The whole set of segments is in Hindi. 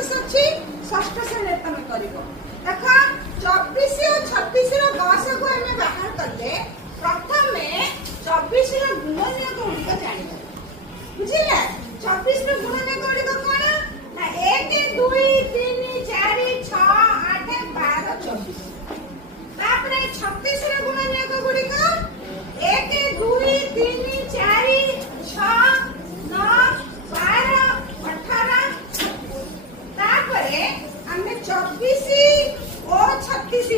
प्रोसेस अच्छी षष्ठ श्रेणी तुम कर देख 24 और 36 गस को आम बाहर कले प्रथम 24 गुणनीय गुड़िक जान बुझे 24 गुणनीय गुड़िक कौन ना 1 2 3 4 6 8 12 24 तापरे 36 गुणनीय गुड़िक 1 2 3 4 6 9 12 18 तापरे आमे 24 और 36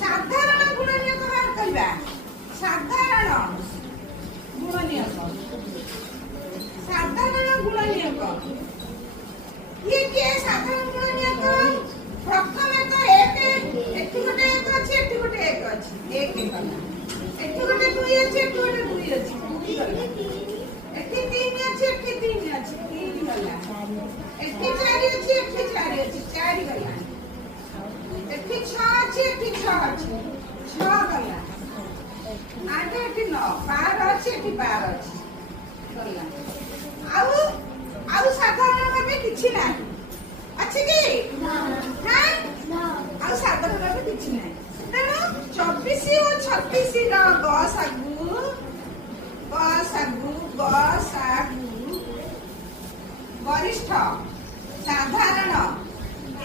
साधारण गुणनीय बाहर करबा साधारण गुणनीय ये के साधारण गुणनीय प्रथम तो 1 एठी गोटे 1 अछि एठी गोटे 1 अछि 1 एठी गोटे 2 अछि एठी गोटे 2 अछि 2 गला एठी 3 अछि एठी 3 अछि 3 गला एठी 4 अछि एठी 4 अछि 4 गला एठी 6 अछि एठी 6 अछि 6 गला 8 एठी 9 12 अछि एठी 12 अछि गला आउ साधारण भाबे किछि नाही अछि कि ना आउ साधारण भाबे किछि नाही तेणु 24 और 36 रा गसागु वरिष्ठ साधारण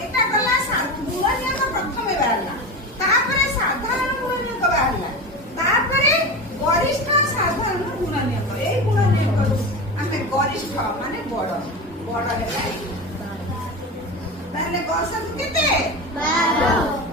एटा गला गुणनीय प्रथम बाहरला तापरे साधारण गुणनीय बाहरला तापरे वरिष्ठ साधारण गुणनीय ए गुणनीय आमे वरिष्ठ माने बड़ बड़ हेला ताले गसागु केते 12